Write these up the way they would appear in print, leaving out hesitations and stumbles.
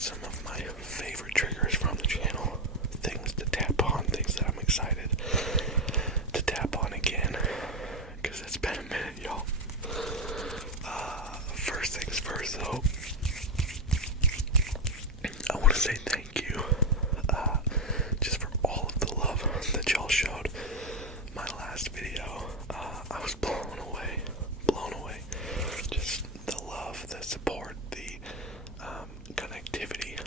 some of my favorite triggers from the channel. Things to tap on, things that I'm excited to tap on again, because it's been a minute, y'all. First things first, though, I want to say thank you, just for all of the love that y'all showed my last video. I was blown away. Just the love, the support, the connectivity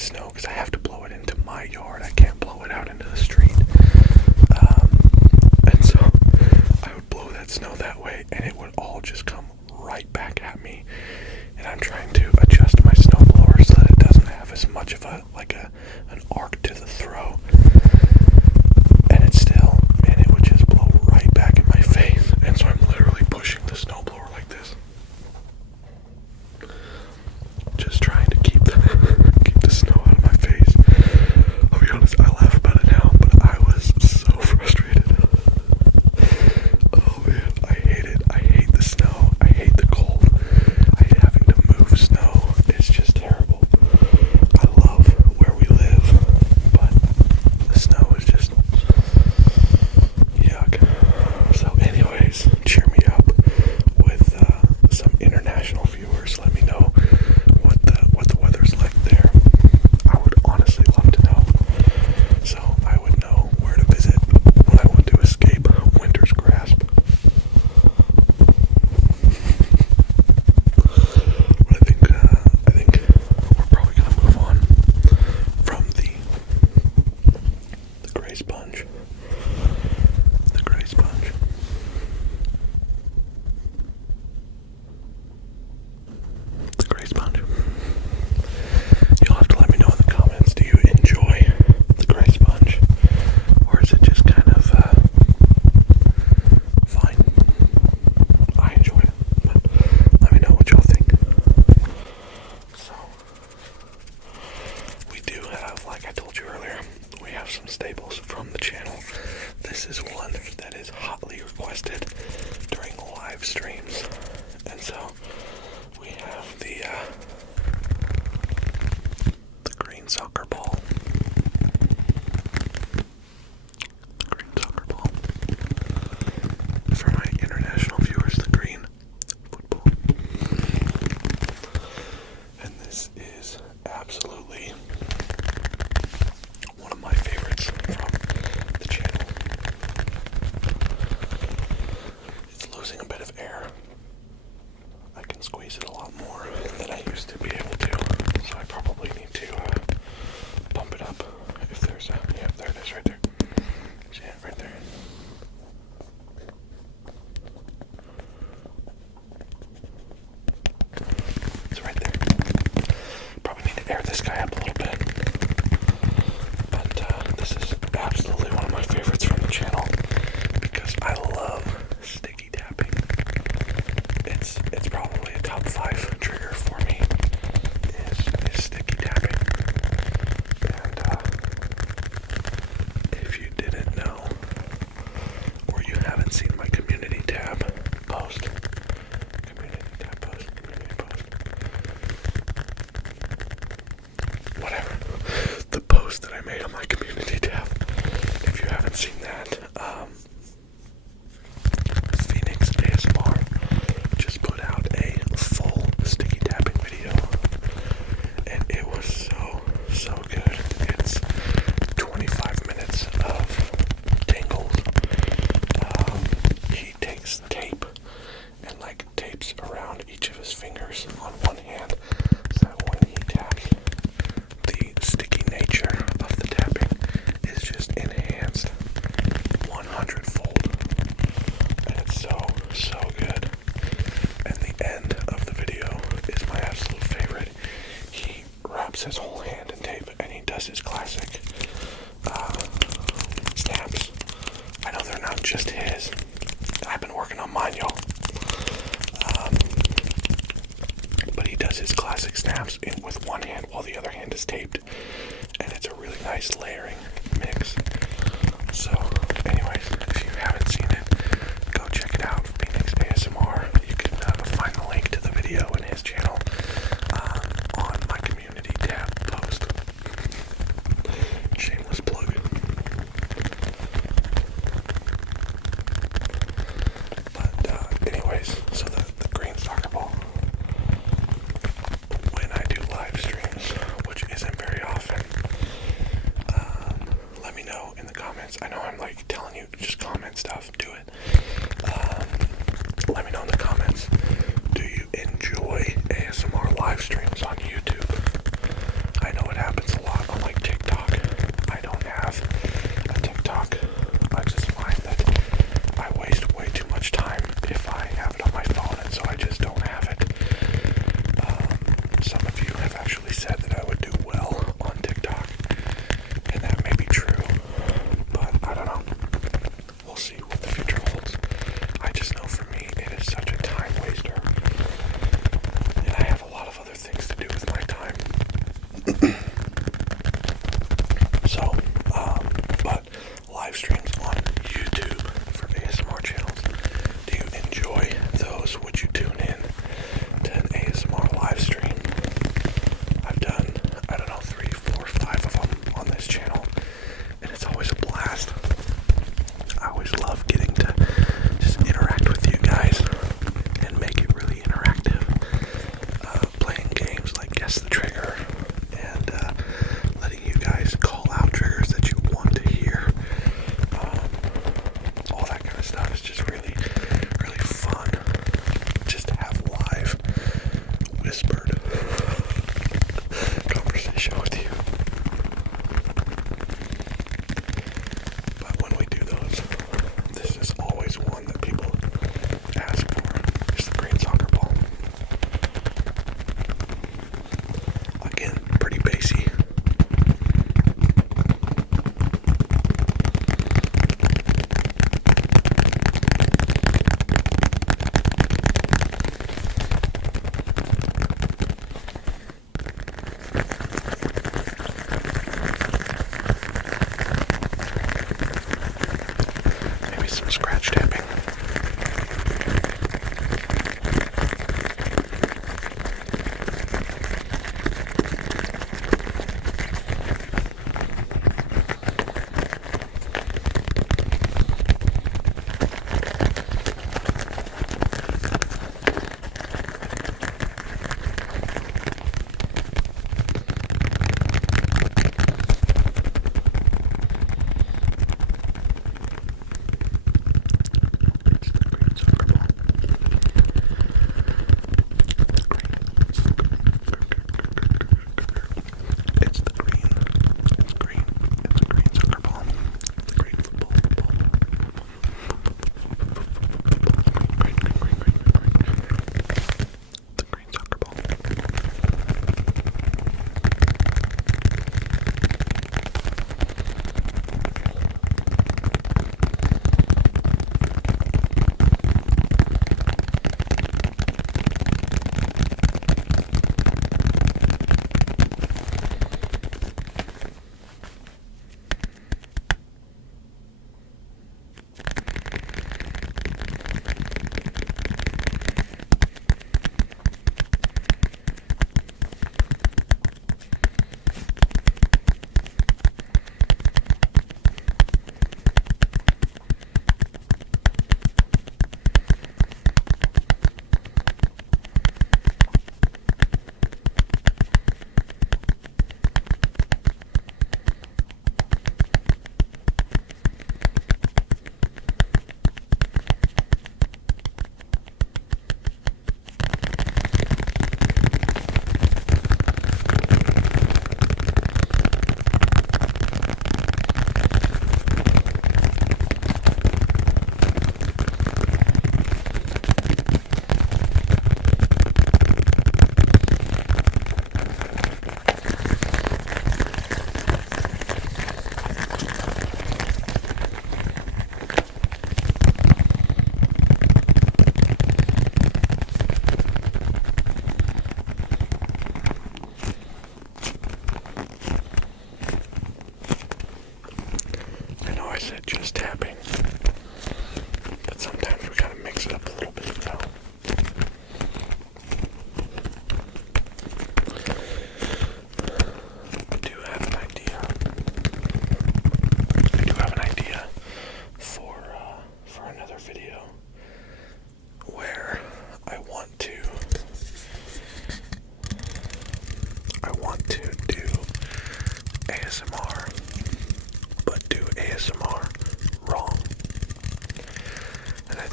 snow because I have to blow it into my yard. I can't blow it out into the street. And so I would blow that snow that way, and it would all just come right back at me. And I'm trying to adjust my snowblower so that it doesn't have as much of an arc to the throw. And it still, man, it would just blow right back in my face. And so I'm literally pushing the snowblower like this, just trying to keep the snow out of my face. I'll be honest, I laugh about it now, but I was so frustrated. Oh man, I hate it. I hate the snow. I hate the cold. I hate having to move snow. It's just terrible. I love where we live, but the snow is just yuck. So anyways, cheer me up with some international viewers. Let me know what the weather's like there. I would honestly love to know, so I would know where to visit when I want to escape winter's grasp. But I think we're probably gonna move on from the gray sponge. The gray sponge. The gray sponge. You'll have to let me know in the comments, do you enjoy the gray sponge? Or is it just kind of fine? I enjoy it, but let me know what y'all think. So, we do have, like I told you earlier, we have some staples from the channel. This is one that is hotly requested during live streams. And so, we have the green soccer ball. The green soccer ball. For my international viewers, the green football. And this is absolutely one of my favorites from the channel. It's losing a bit of air. I can squeeze it a lot more than I used to be able to, so I probably need to bump it up. If there's a, yeah, there it is right there. See it right there. It's right there. Probably need to air this guy up a little bit. But this is absolutely one of my favorites from the channel because I love sticky tapping. It's probably a top 5 trigger for me is sticky tapping. And if you didn't know, or you haven't seen my community tab post, whatever, the post that I made on my community tab, if you haven't seen that, FENiX ASMR just put out a full sticky tapping video, and it was so good. It's 25 minutes of tingles. He takes tape and tapes around each of his fingers on one hand, so that when he taps, the sticky nature of the tapping is just enhanced 100-fold. And it's so good. And the end of the video is my absolute favorite. He wraps his whole hand in tape and he does his classic snaps. I know they're not just his. I've been working on mine, y'all. But he does his classic snaps with one hand while the other hand is taped. And it's a really nice layering mix. So, anyways, if you haven't seen it, go check it out. FENiX ASMR. You can find the link to the video in his channel on my community tab post. Shameless plug. But anyways, so the green soccer ball. When I do live streams, which isn't very often, let me know in the comments. I know I'm telling you just comment stuff. Do it. Let me know in the comments. Do you enjoy ASMR live streams on YouTube? I know it happens a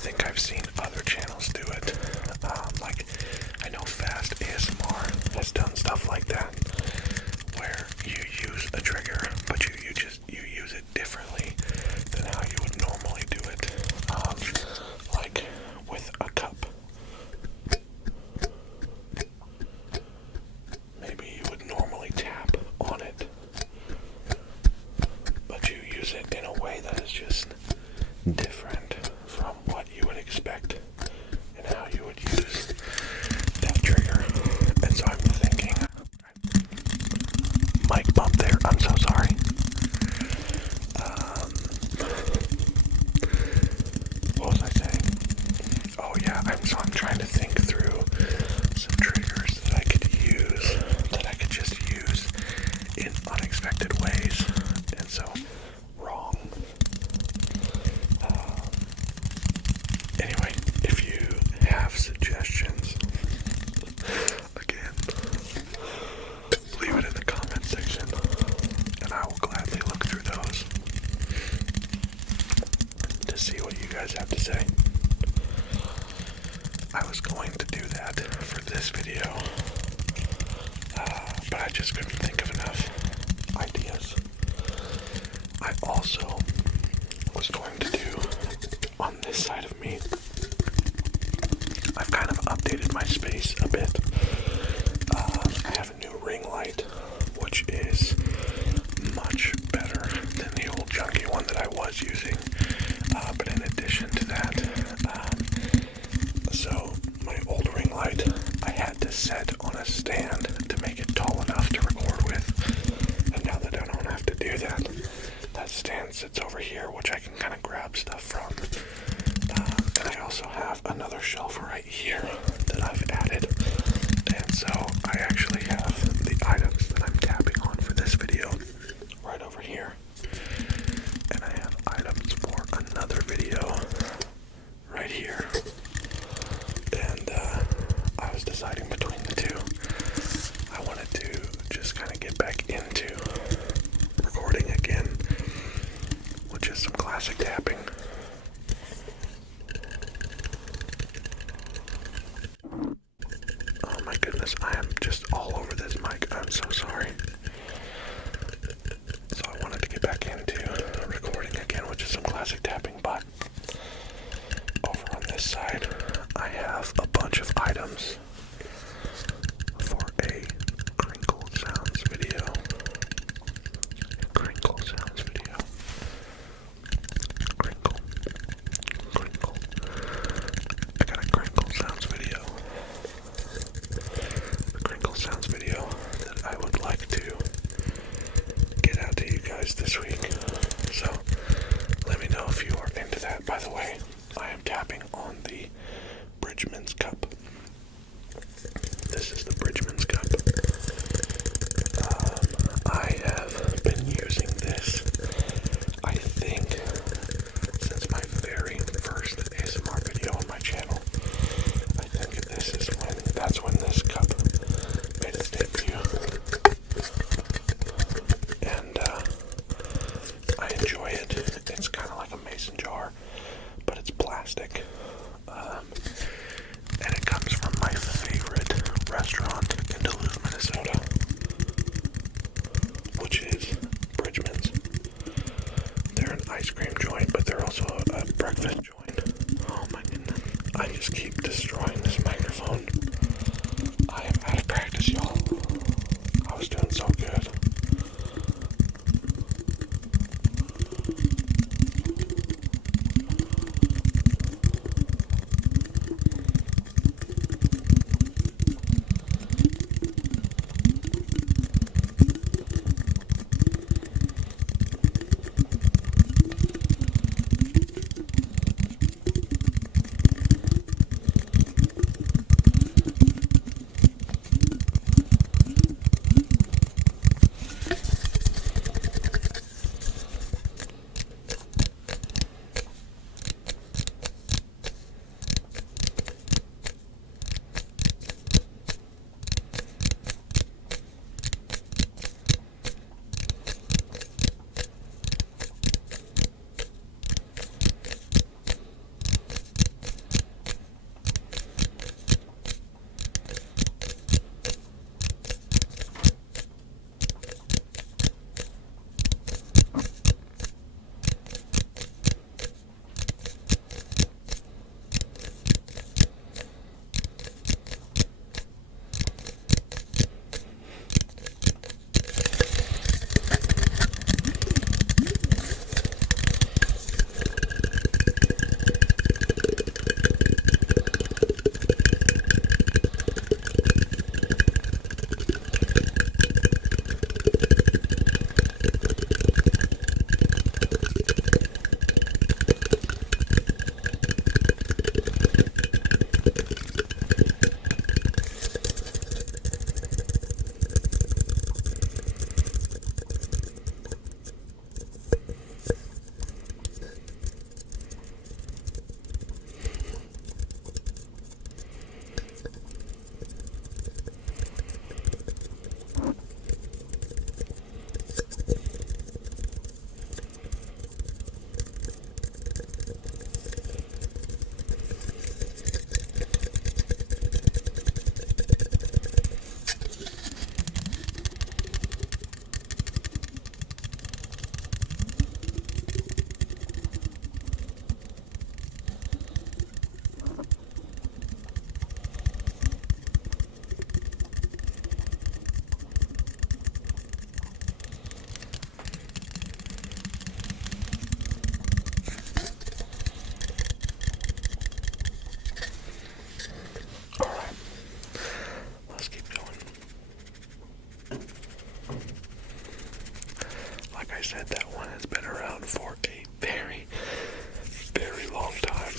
think I've seen other channels do it. Like, I know Fast ASMR has done stuff like that, where you use a trigger, but you use it differently than how you would normally do it. Like with a cup. Maybe you would normally tap on it, but you use it in a way that is just different from what you would expect and how you would use that trigger. And so I'm thinking, mic bump there, I'm so sorry. What was I saying? Oh yeah, I'm trying to think through some triggers that I could use, that I could just use in unexpected ways. And so, wrong. Anyway, if you have suggestions, again, leave it in the comment section, and I will gladly look through those to see what you guys have to say. I was going to do that for this video, but I just couldn't think of enough ideas. I also was going to do, on this side of me, I've kind of updated my space a bit. I have a new ring light, which is much better than the old junky one that I was using. But in addition to that, so my old ring light, I had to set on a stand to make it tall enough to record with. And now that I don't have to do that, that stand sits over here, which I can kind of grab stuff from. And I also have another shelf right here that I've added. And so I actually have the items that I'm tapping on for this video right over here. And I have items for another video right here. And I was deciding between the two. I wanted to just kind of get back into recording again with just some classic tapping. Oh my goodness, I am just all over this mic. I'm so sorry. So I wanted to get back into recording again with just some classic tapping, but over on this side, I have a bunch of items for a crinkle sounds video. Crinkle sounds video. Crinkle. Crinkle. I got a crinkle sounds video. A crinkle sounds video that I would like to get out to you guys this week. So let me know if you are into that. By the way, I am tapping on the Bridgman's cup. This is the Bridgman's cup. I have been using this, I think, since my very first ASMR video on my channel. I think that's when this cup made its debut. And I enjoy it. It's kind of like a mason jar, but it's plastic. And it comes from my favorite restaurant in Duluth, Minnesota, which is Bridgman's. They're an ice cream joint, but they're also a breakfast joint. Oh my goodness. I just keep destroying this microphone. I am out of practice, y'all. I was doing so good. said, that one has been around for a very, very long time.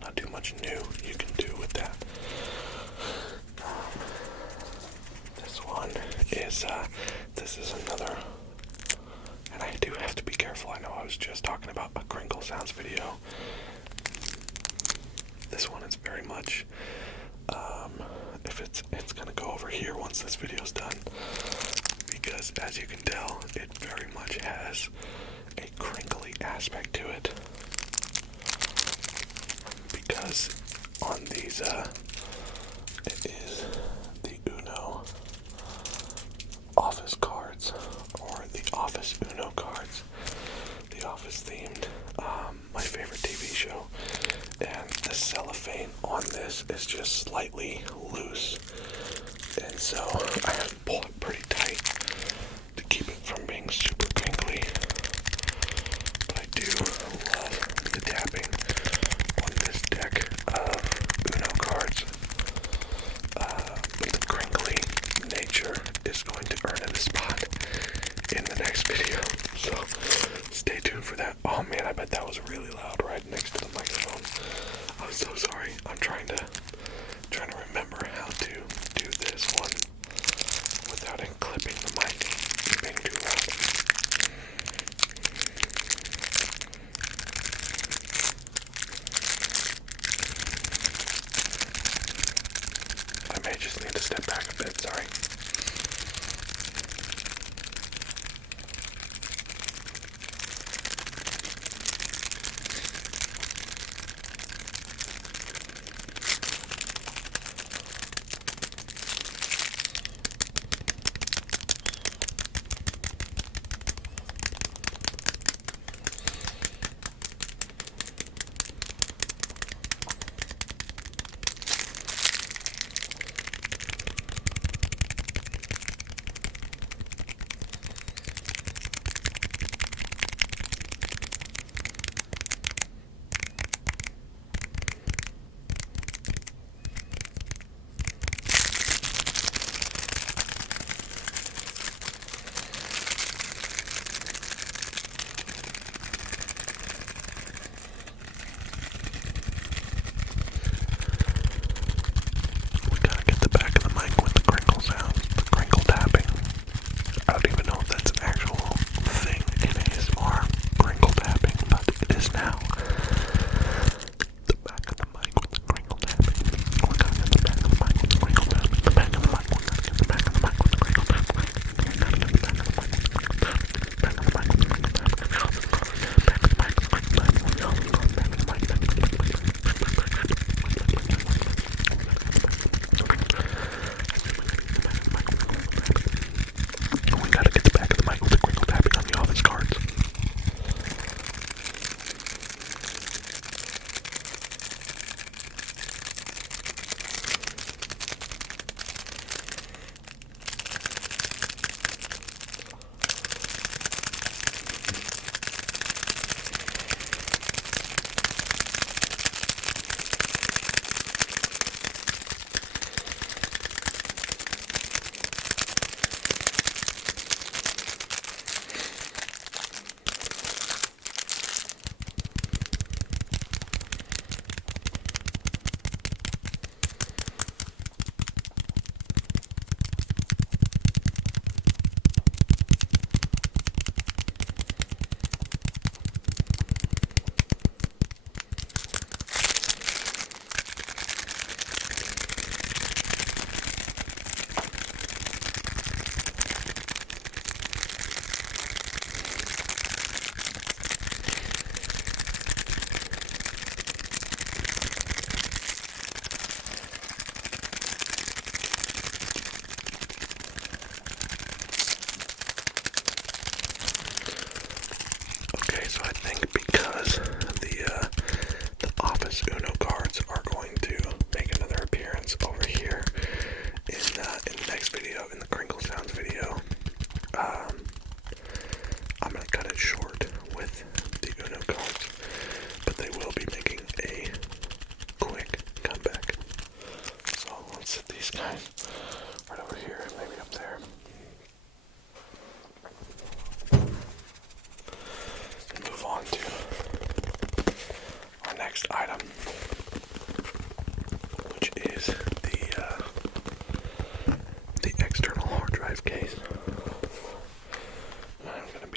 Not too much new you can do with that. This one is, this is another, and I do have to be careful. I know I was just talking about a crinkle sounds video. This one is very much, if it's gonna go over here once this video's done, because as you can tell, it very much has a crinkly aspect to it. Because on these, it is the Uno office cards, or the Office Uno cards, the Office themed, my favorite TV show. And the cellophane on this is just slightly loose, and so I have to pull it pretty tight to keep it from being super crinkly. But I do love the tapping on this deck of Uno cards. But the crinkly nature is going to earn it a spot in the next video, so stay tuned for that. Oh man, I bet that was really loud right next to the microphone. I'm so sorry. I'm trying to remember how to do this one without it clipping the mic and being too loud. I may just need to step back a bit, sorry.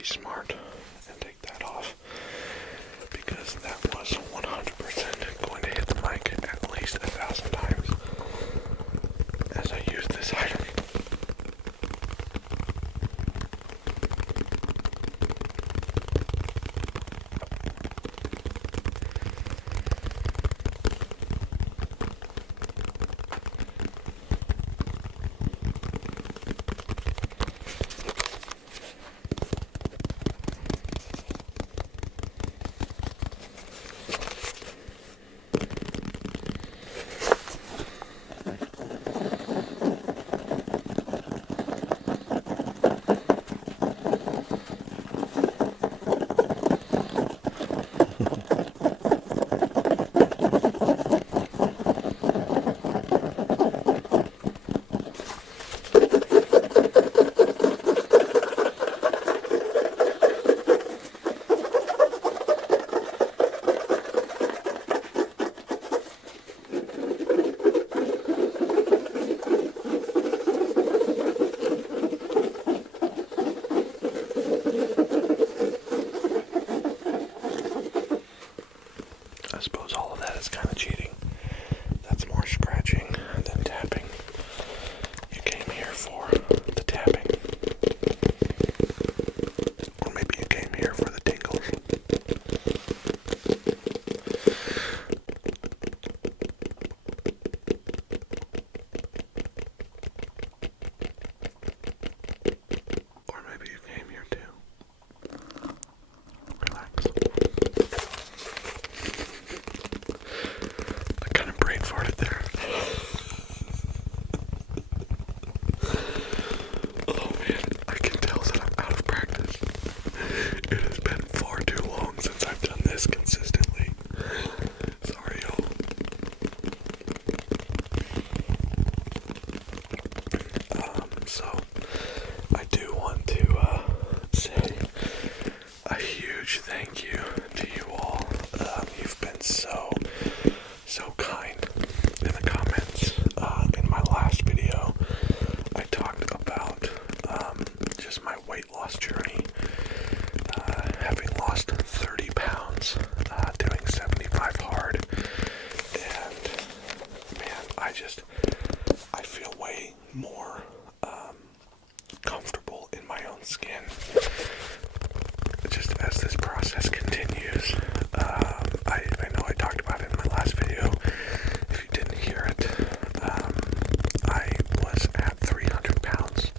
be smart and take that off, because that was 100% going to hit the mic at least 1,000 times as I used this item. I suppose all of that is kind of cheating. That's more scratching than tapping. You came here for the tapping. Or maybe you came here for the tingles. Or maybe you came here too. Relax. I kind of brain farted there. Oh man, I can tell that I'm out of practice. It has been far too long since I've done this consistently. Sorry, y'all. So I do want to say a huge thank you to you all. You've been so kind in the comments. In my last video, I talked about just my weight loss journey, having lost 30 pounds, doing 75 hard, and man, I feel way more comfortable in my own skin just as this process continues. I know I talked about it in my last video. If you didn't hear it, I was at 300 pounds,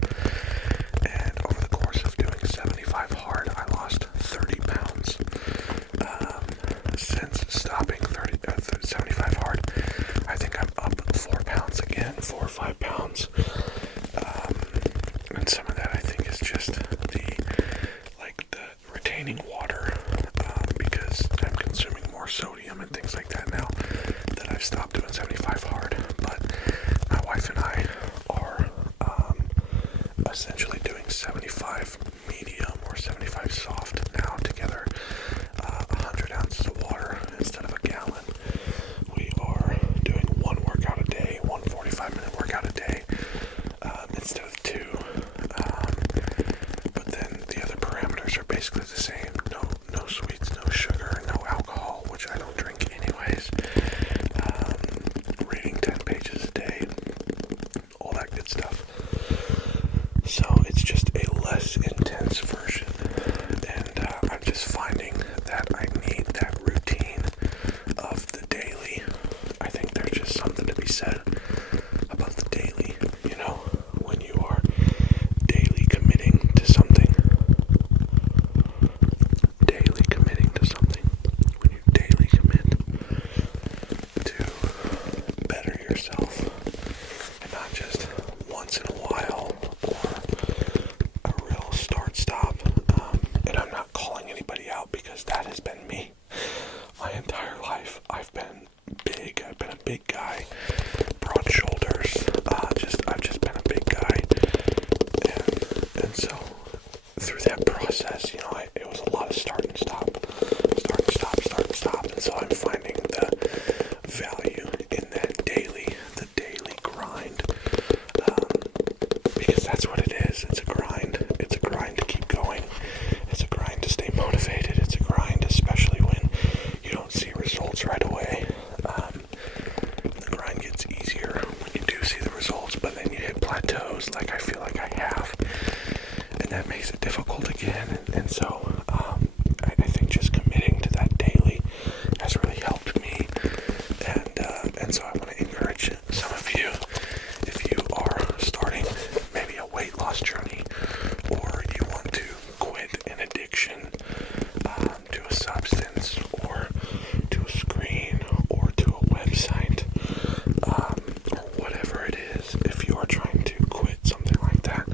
and over the course of doing 75 hard, I lost 30 pounds. Since stopping 75 hard, I think I'm up 4 pounds again, 4 or 5 pounds. And some of that I think is just the difficult again, and so I think just committing to that daily has really helped me, and so I want to encourage some of you, if you are starting maybe a weight loss journey, or you want to quit an addiction to a substance, or to a screen, or to a website, or whatever it is. If you are trying to quit something like that,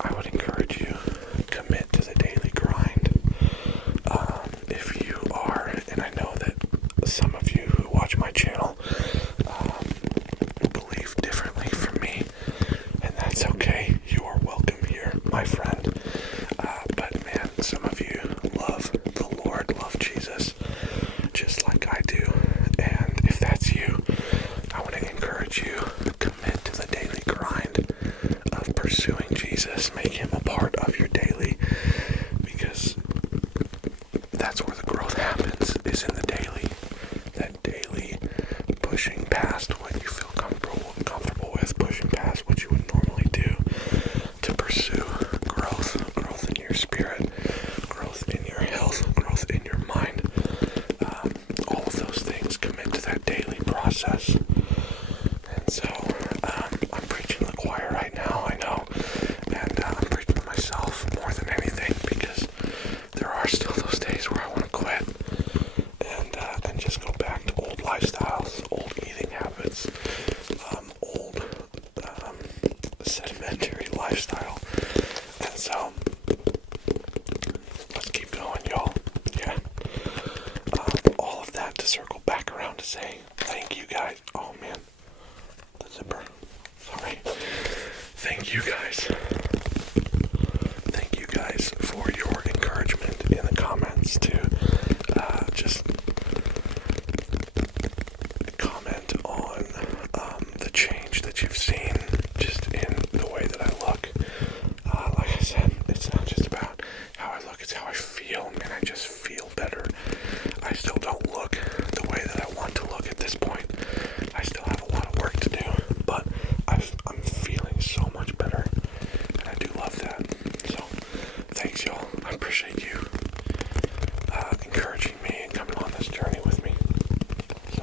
I would encourage you, commit to the daily grind. If you are, and I know that some of you who watch my channel believe differently from me, and that's okay. You are welcome here, my friend. But man, some of you love the Lord, love Jesus, just like I do. And if that's you, I want to encourage you, commit to the daily grind of pursuing Jesus. Make him a part of your daily, because that's where the growth happens, is in the daily. That daily pushing past what you feel comfortable with, pushing past what you would normally do to pursue growth in your spirit, growth in your health, growth in your mind. All of those things, commit to that daily process. And so I'm preaching to the choir right now, I know, and I'm preaching to myself more than anything, because there are still those days where I want to quit and just go back to old lifestyles, old eating habits, old sedimentary lifestyle. And so let's keep going, y'all. Yeah. All of that to circle back around to say thank you guys. Oh man, the zipper. Sorry. Thank you guys. Thank you guys for your encouragement in the comments to just comment on the change that you've seen just in the way that I look. Like I said, it's not just about how I look, it's how I feel. Man, I just feel better. I still don't look the way that I want to look at this point. I still have a lot of work to do, but I'm feeling so much better, and I do love that. So thanks, y'all. I appreciate you encouraging me and coming on this journey with me. So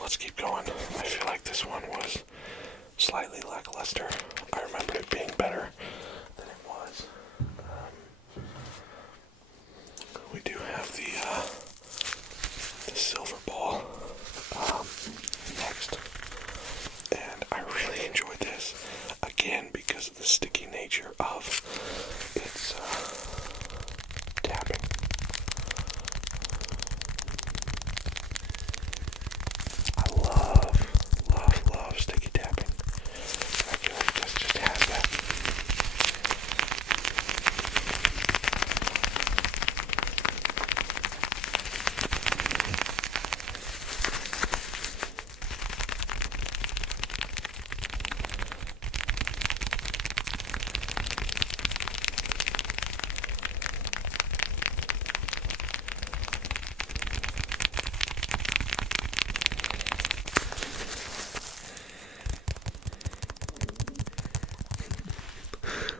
let's keep going. I feel like this one was slightly lackluster. I remember it being better than it was. We do have the silver ball next, and I really enjoyed this, again, because of the sticky nature of its tapping. I love sticky tapping. I feel like this just has that.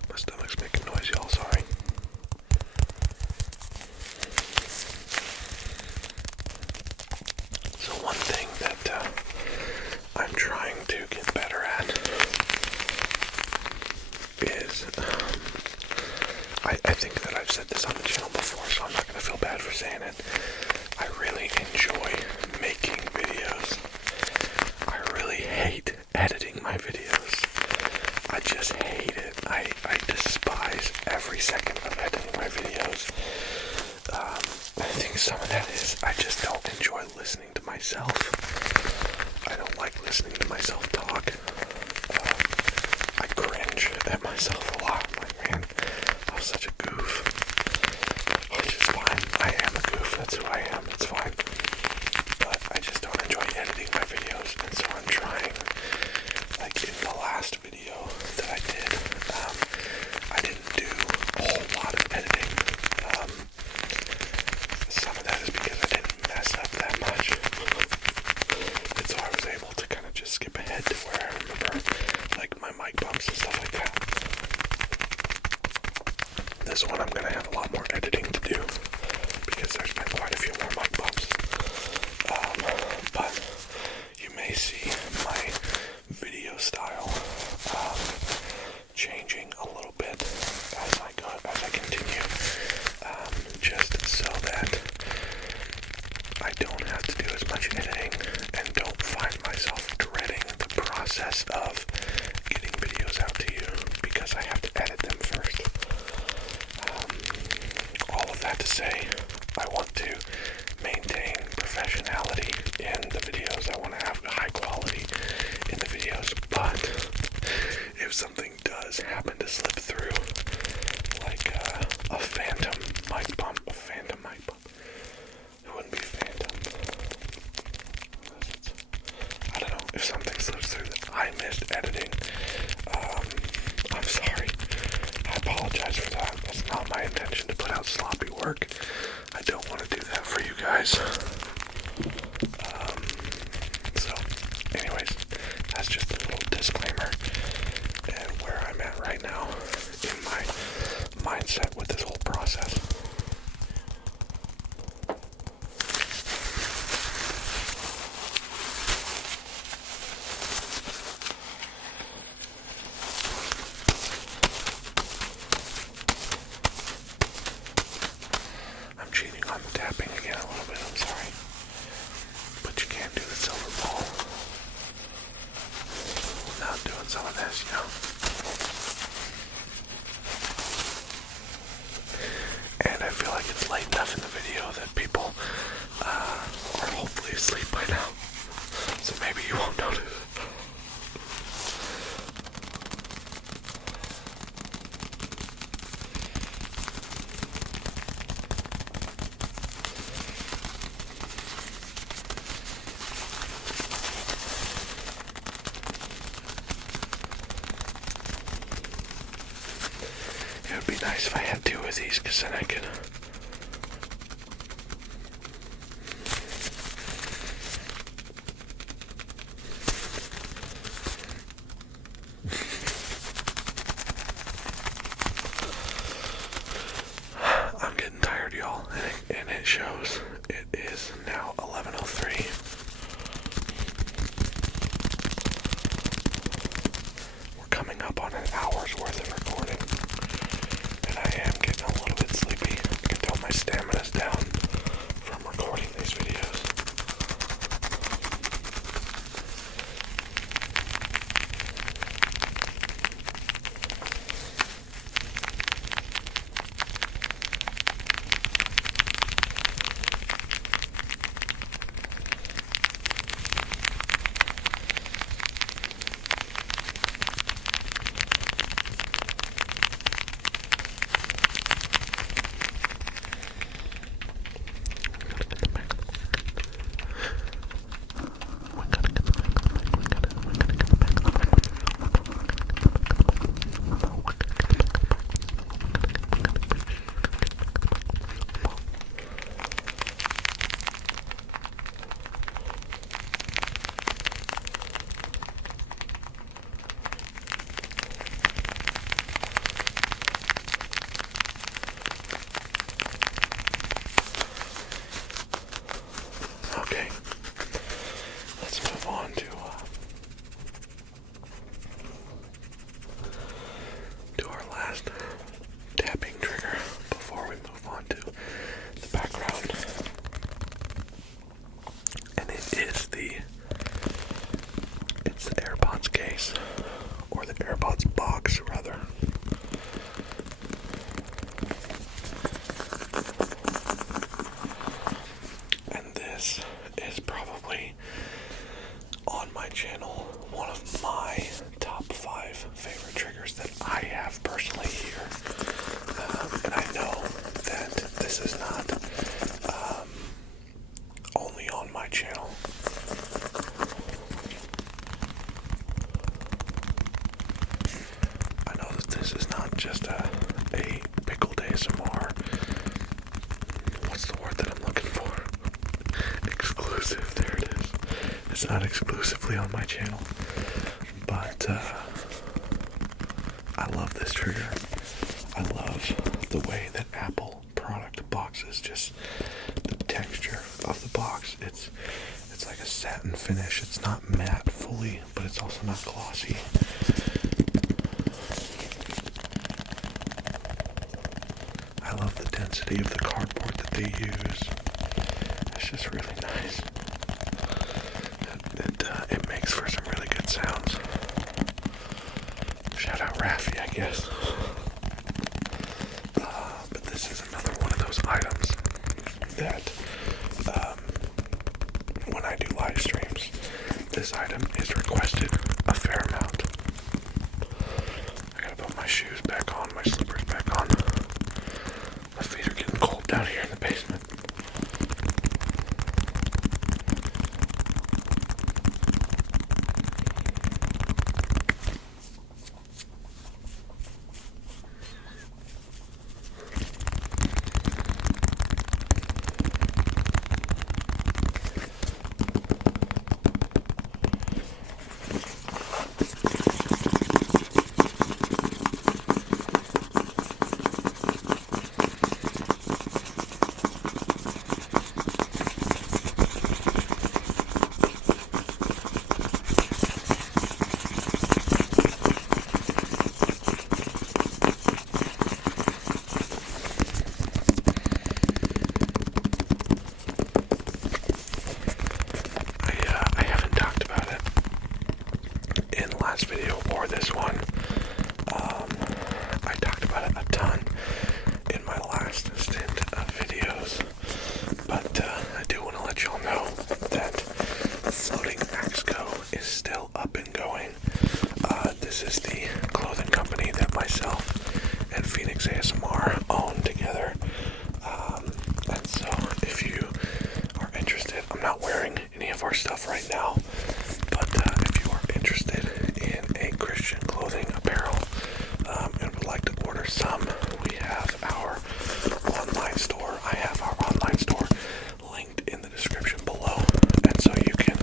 My stomach's making noise, y'all, sorry. So one thing that I'm trying to get better at is, I think that I've said this on the channel before, so I'm not going to feel bad for saying it. I really enjoy making videos. I really hate editing my videos. I just hate it. I despise every second of editing my videos. I think some of that is I just don't enjoy listening to myself. I don't like listening to myself talk. I cringe at myself a lot. I'm like, man, I'm such a goof. Which is fine. I am a goof. That's who I am. It's fine. But I just don't enjoy editing my videos. And so I'm trying, like in the last video that I did, I didn't do a whole lot of editing. Some of that is because I didn't mess up that much. And so I was able to kind of just skip ahead to where I remember like my mic bumps and stuff like that. this one I'm going to have a lot more editing to do because there's been quite a few more mic bumps. But you may see my video style changing a little bit as I continue, just so that I don't have to do as much editing and don't find myself dreading the process of getting videos out to you because I have to edit them first. All of that to say, I want to maintain professionality in the videos. I want to have high quality in the videos, but if something does happen to slip through, like a phantom mic bump, it wouldn't be phantom. I don't know, if something slips through that I missed editing, I'm sorry. I apologize for that. That's not my intention to put out sloppy work. I don't want to do that for you guys. So, anyways, that's just a little disclaimer and where I'm at right now in my mindset with this whole process. I'm cheating on the tapping again a little bit, I'm sorry. But you can't do the silver ball without doing some of this, you know. And I feel like it's late enough in the video that people are hopefully asleep by now. So maybe you won't notice. It would be nice if I had two of these, because then I could I'm getting tired, y'all, and it shows. It is now 11:03. We're coming up on an hour's worth of recording. And I am getting a little bit sleepy. I can tell my stamina's down from recording these videos. Okay, let's move on to our last tapping trigger before we move on to the background. And it's the Airpods case, or the Airpods box rather. And this is probably on my channel one of my top 5 favorite triggers that I have personally here. And I know that this is not only on my channel. I know that this is not just a PiCKLED ASMR. What's the word that I'm looking for? Exclusive, there it is. It's not exclusively on my channel, but I love this trigger. I love the way that Apple product boxes, just the texture of the box. It's like a satin finish. It's not matte fully, but it's also not glossy. I love the density of the cardboard that they use. It's just really nice. It makes for some really good sounds. Shout out Raffy, I guess. But this is another one of those items that when I do live streams, this item is requested a fair amount. I gotta put my shoes back on, my slippers back on. My feet are getting cold down here in the basement. Video or this one. I talked about it a ton in my last stint of videos, but I do want to let y'all know that Floating Exco is still up and going. This is the clothing company that myself and FENiX ASMR own together. And so if you are interested, I'm not wearing any of our stuff right now, but if you are interested in a Christian clothing apparel and would like to order some, we have our online store. I have our online store linked in the description below, and so you can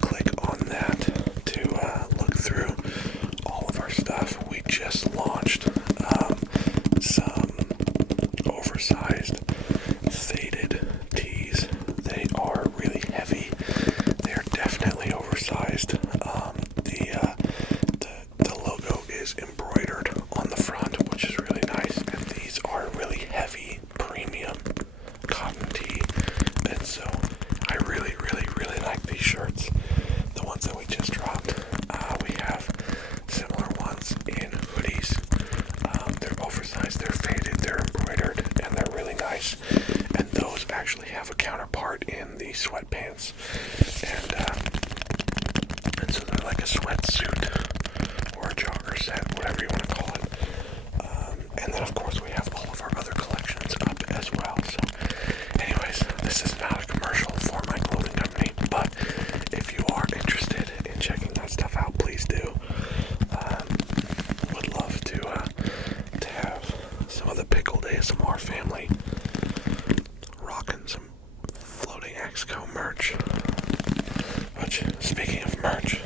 click on that to look through all of our stuff. We just launched some oversized faded tees. They are really heavy. They are definitely oversized. The logo is embroidered on the front, which is really nice. And these are really heavy, premium cotton tee. And so I really, really, really like these shirts. The ones that we just dropped. We have similar ones in hoodies. They're oversized, they're faded, they're embroidered, and they're really nice. And those actually have a counterpart in the sweatpants. And so they're like a sweatsuit or a jogger set, whatever you want to call it. And then of course we have all of our other collections up as well. So anyways, this is not a commercial for my clothing company, but if you are interested in checking that stuff out, please do. Would love to have some of the PiCKLED ASMR family rocking some Floating Exco merch. Which, speaking of merch,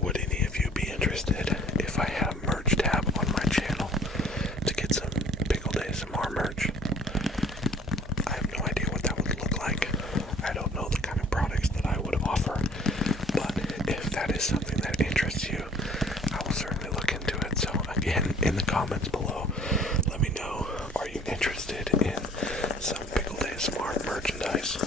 would any of you be interested if I had a merch tab on my channel to get some PiCKLED ASMR merch? I have no idea what that would look like. I don't know the kind of products that I would offer, but if that is something that interests you, I will certainly look into it. So again, in the comments below, let me know, are you interested in some PiCKLED ASMR merchandise?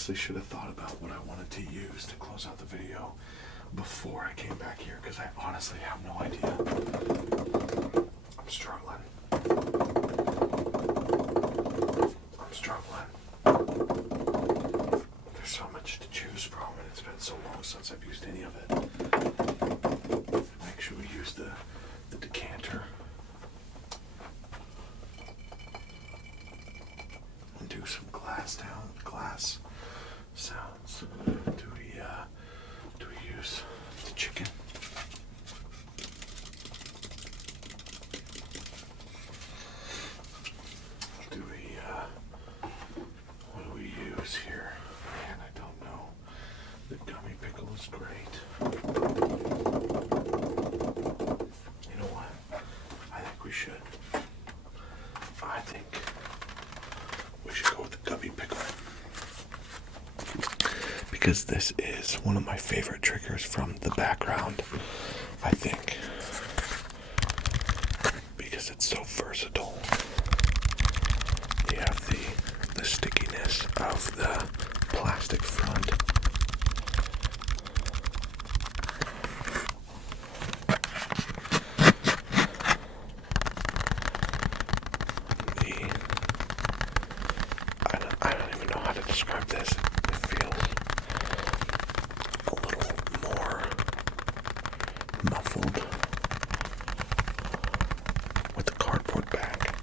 honestly should have thought about what I wanted to use to close out the video before I came back here, because I honestly have no idea. I'm struggling. There's so much to choose from, and it's been so long since I've used any of it. Make sure we use the decanter. And do some glass sounds. Do we use the chicken? What do we use here? Man, I don't know. The Gummy pickle is great. You know what? I think we should go with the Gummy pickle. Because this is one of my favorite triggers from the background, I think. Because it's so versatile. You have the stickiness of the plastic front. I don't even know how to describe this. It feels a little more muffled with the cardboard back.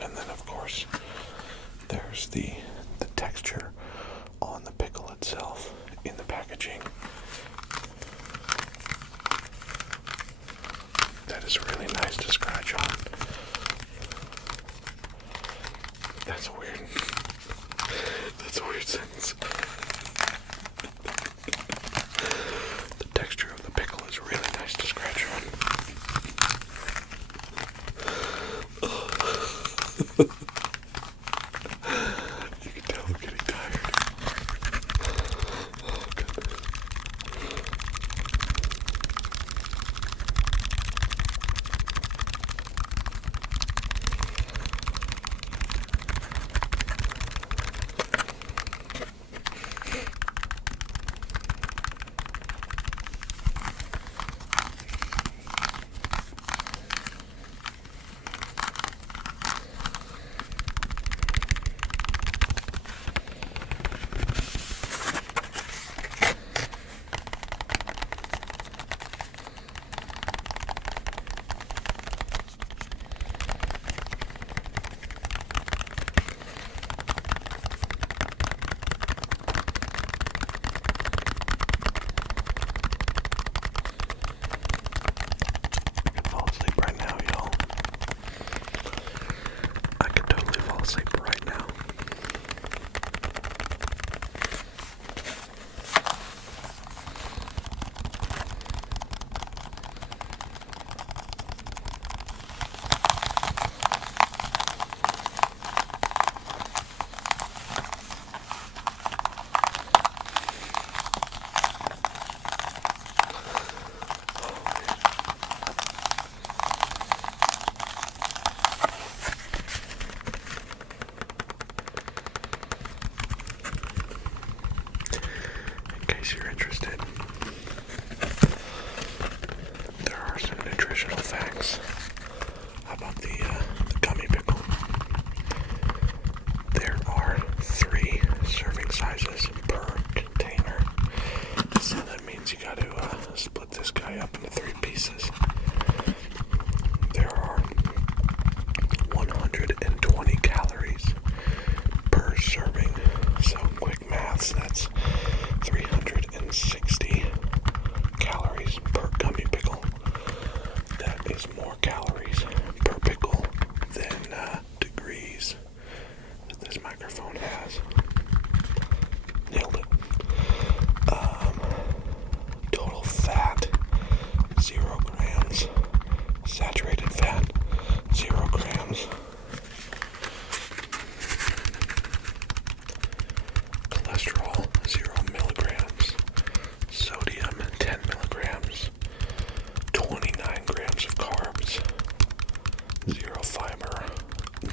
And then, of course, there's the texture on the pickle itself in the packaging. That is really nice to scratch on. That's a weird sentence. The texture of the pickle is really nice to scratch on. You can tell I'm getting tired. Oh, goodness.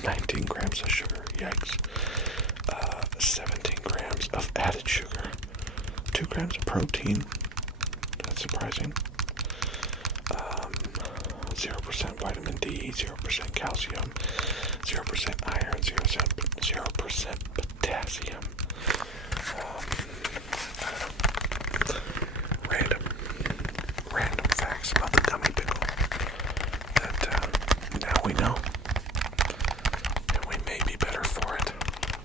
19 grams of sugar, yikes. 17 grams of added sugar, 2 grams of protein, that's surprising. 0% vitamin D, 0% calcium, 0% iron, 0% potassium. Random facts about the gummy pickle that now we know, and we may be better for it.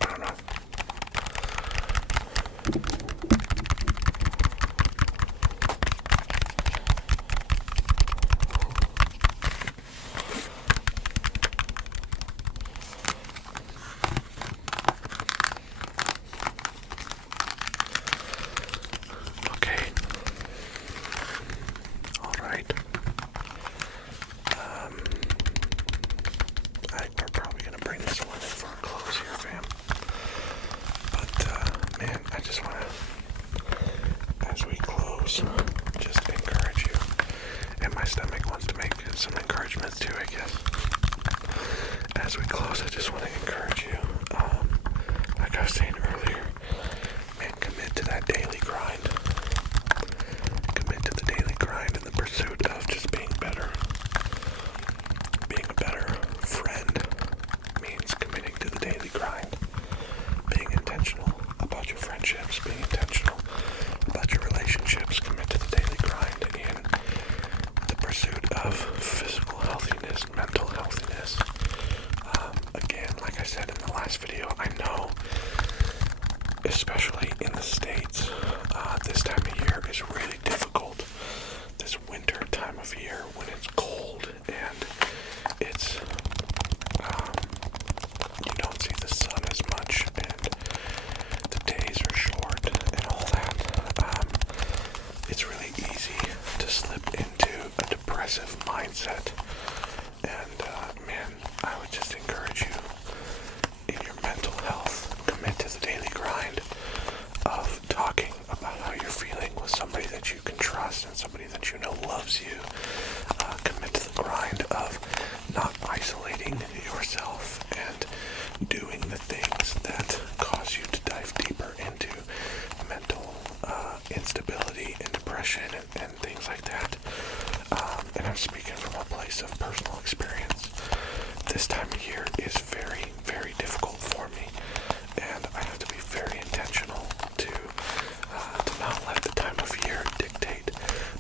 I don't know. Just encourage you, and my stomach wants to make some encouragements too, I guess. As we close, I just want to encourage you, like I was saying earlier, man, commit to that daily grind. Commit to the daily grind in the pursuit of just being better. Being a better friend means committing to the daily grind. Being intentional about your friendships, being intentional about your relationships, commit to the daily grind in the pursuit of physical healthiness, mental healthiness. Again, like I said in the last video, I know, especially in the States, this time of year is really difficult. This winter time of year when it's cold and it's, you don't see the sun as much and the days are short and all that. It's really easy to slip into a depressive mindset. And man, I would just encourage you in your mental health, commit to the daily grind of talking about how you're feeling with somebody that you can trust and somebody that you know loves you. Commit to the grind of not isolating yourself and doing the things that cause you to dive deeper into mental instability and depression and things like that. And I'm speaking from a place of personal experience. This time of year is very, very difficult for me, and I have to be very intentional to not let the time of year dictate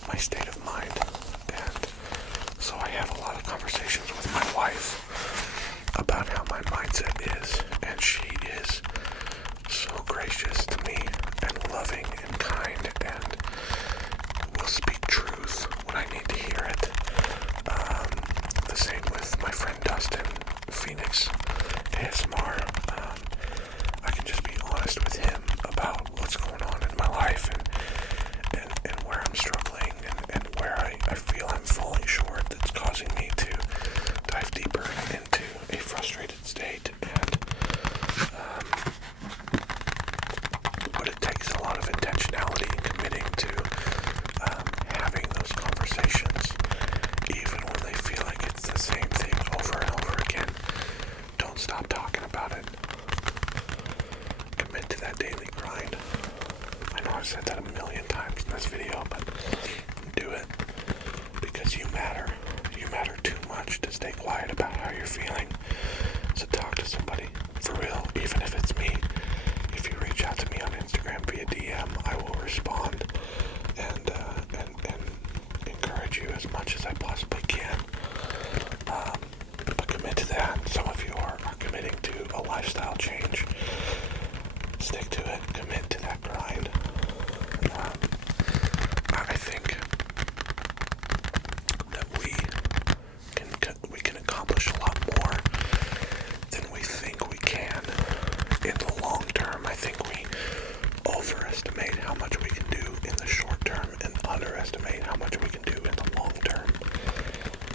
my state of mind. And so I have a lot of conversations with my wife about how my mindset is, and she is so gracious to me and loving and kind and will speak truth when I need to hear it. The same with my friend Dustin, FENiX ASMR. I can just be honest with him about what's going on in my life and where I'm struggling and where I feel I'm falling short that's causing me to dive deeper into a frustrated state. But it takes a lot of intentionality and committing to having those conversations, even when they feel like it's the same thing over and over again. Don't stop talking about it. Commit to that daily grind. I know I've said that a million times in this video, but do it because you matter. You matter too much to stay quiet about how you're feeling. So talk to somebody, for real, even if it's me. If you reach out to me on Instagram via DM, I will respond and encourage you as much as I possibly can. But commit to that. Some of you are committing to a lifestyle change. Stick to it. Commit to that grind. I think that we can accomplish a lot more than we think we can in the long term. I think we overestimate how much we can do in the short term and underestimate how much we can do in the long term.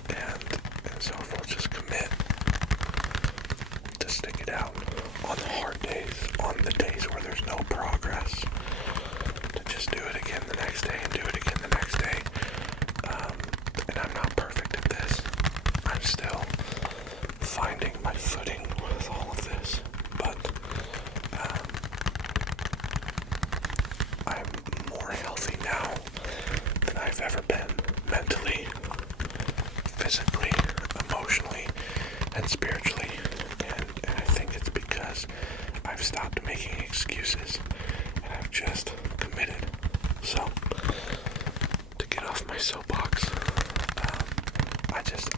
And so if we'll just commit to stick it out on the hard days, on the days where there's no mentally, physically, emotionally, and spiritually. And I think it's because I've stopped making excuses and I've just committed. So, to get off my soapbox,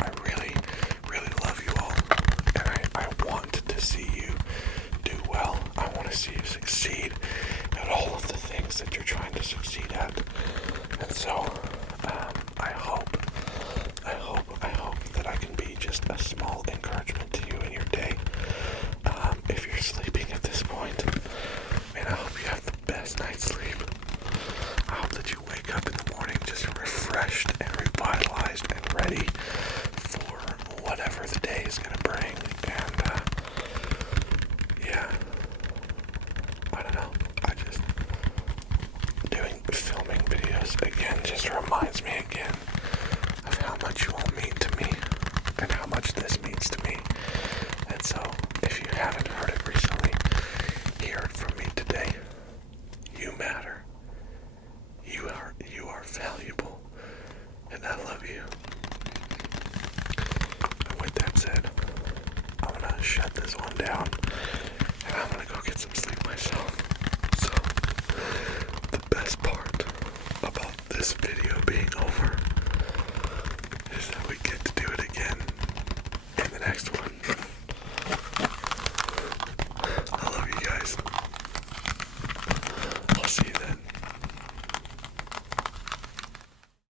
I really, really love you all. And I want to see you do well. I want to see you succeed at all of the things that you're trying to succeed at. And so, I hope that I can be just a small encouragement to you in your day. If you're sleeping at this point, man, I hope you have the best night's sleep. I hope that you wake up in the morning just refreshed and revitalized and ready for whatever the day is going to